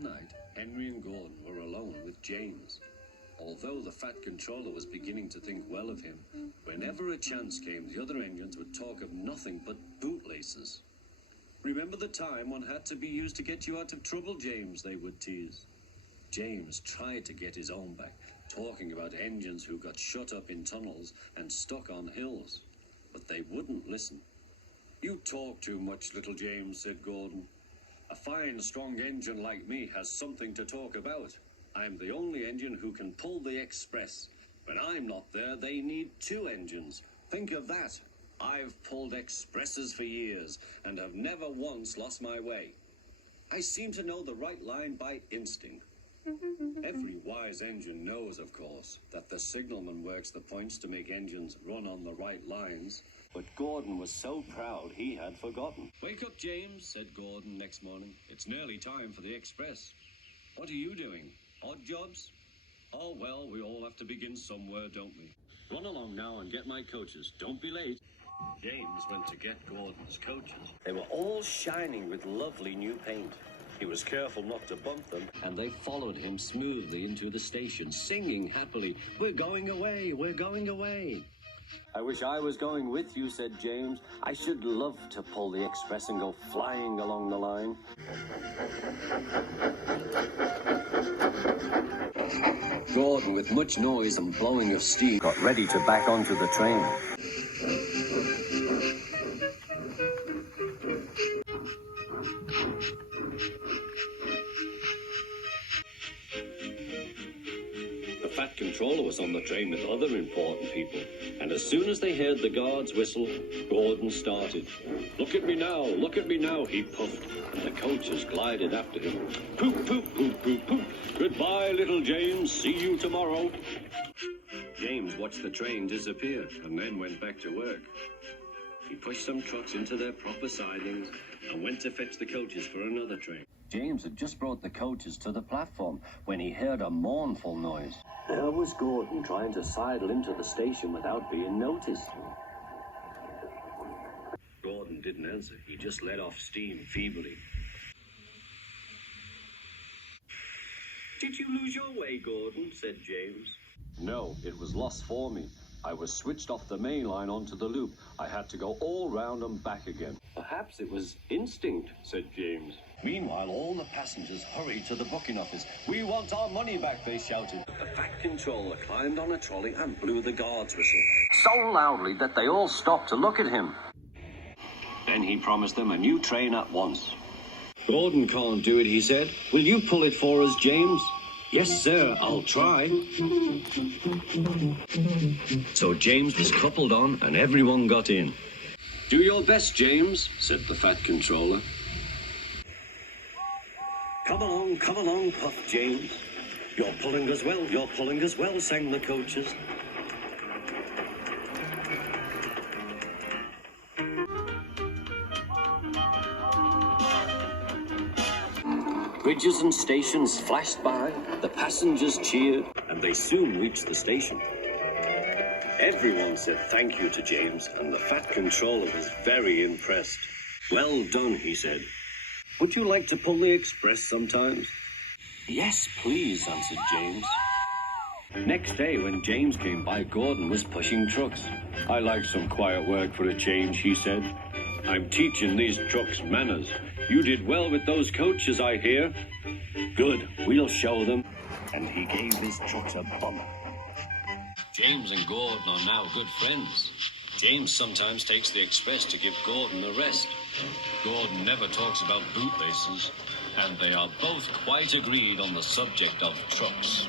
One night, Henry and Gordon were alone with James. Although the Fat Controller was beginning to think well of him, whenever a chance came, the other engines would talk of nothing but bootlaces. "Remember the time one had to be used to get you out of trouble, James?" they would tease. James tried to get his own back, talking about engines who got shut up in tunnels and stuck on hills. But they wouldn't listen. "You talk too much, little James," said Gordon. "A fine, strong engine like me has something to talk about. I'm the only engine who can pull the express. When I'm not there, they need two engines. Think of that. I've pulled expresses for years and have never once lost my way. I seem to know the right line by instinct." Every wise engine knows, of course, that the signalman works the points to make engines run on the right lines. But Gordon was so proud he had forgotten. "Wake up, James," said Gordon next morning. "It's nearly time for the express." "What are you doing? Odd jobs?" "Oh, well, we all have to begin somewhere, don't we? Run along now and get my coaches. Don't be late." James went to get Gordon's coaches. They were all shining with lovely new paint. He was careful not to bump them, and they followed him smoothly into the station, singing happily, "We're going away, we're going away." "I wish I was going with you," said James. "I should love to pull the express and go flying along the line." Gordon, with much noise and blowing of steam, got ready to back onto the train. The Fat Controller was on the train with other important people, and as soon as they heard the guard's whistle, Gordon started. Look at me now," he puffed, and the coaches glided after him. "Poop, poop, poop, poop, poop. Goodbye, little James. See you tomorrow." James watched the train disappear and then went back to work. He pushed some trucks into their proper sidings and went to fetch the coaches for another train. James had just brought the coaches to the platform when he heard a mournful noise. There was Gordon trying to sidle into the station without being noticed. Gordon didn't answer. He just let off steam feebly. "Did you lose your way, Gordon?" said James. "No, it was lost for me. I was switched off the main line onto the loop. I had to go all round and back again." "Perhaps it was instinct," said James. Meanwhile, all the passengers hurried to the booking office. "We want our money back," they shouted. The Fat Controller climbed on a trolley and blew the guard's whistle, so loudly that they all stopped to look at him. Then he promised them a new train at once. "Gordon can't do it," he said. "Will you pull it for us, James?" "Yes, sir, I'll try." So James was coupled on and everyone got in. "Do your best, James," said the Fat Controller. Come along, puffed James. You're pulling us well," sang the coaches. Bridges and stations flashed by, the passengers cheered, and they soon reached the station. Everyone said thank you to James, and the Fat Controller was very impressed. "Well done," he said. "Would you like to pull the express sometimes?" "Yes, please," answered James. Next day, when James came by, Gordon was pushing trucks. "I like some quiet work for a change," he said. "I'm teaching these trucks manners. You did well with those coaches, I hear." "Good, we'll show them." And he gave his trucks a bump. James and Gordon are now good friends. James sometimes takes the express to give Gordon a rest. Gordon never talks about bootlaces, and they are both quite agreed on the subject of trucks.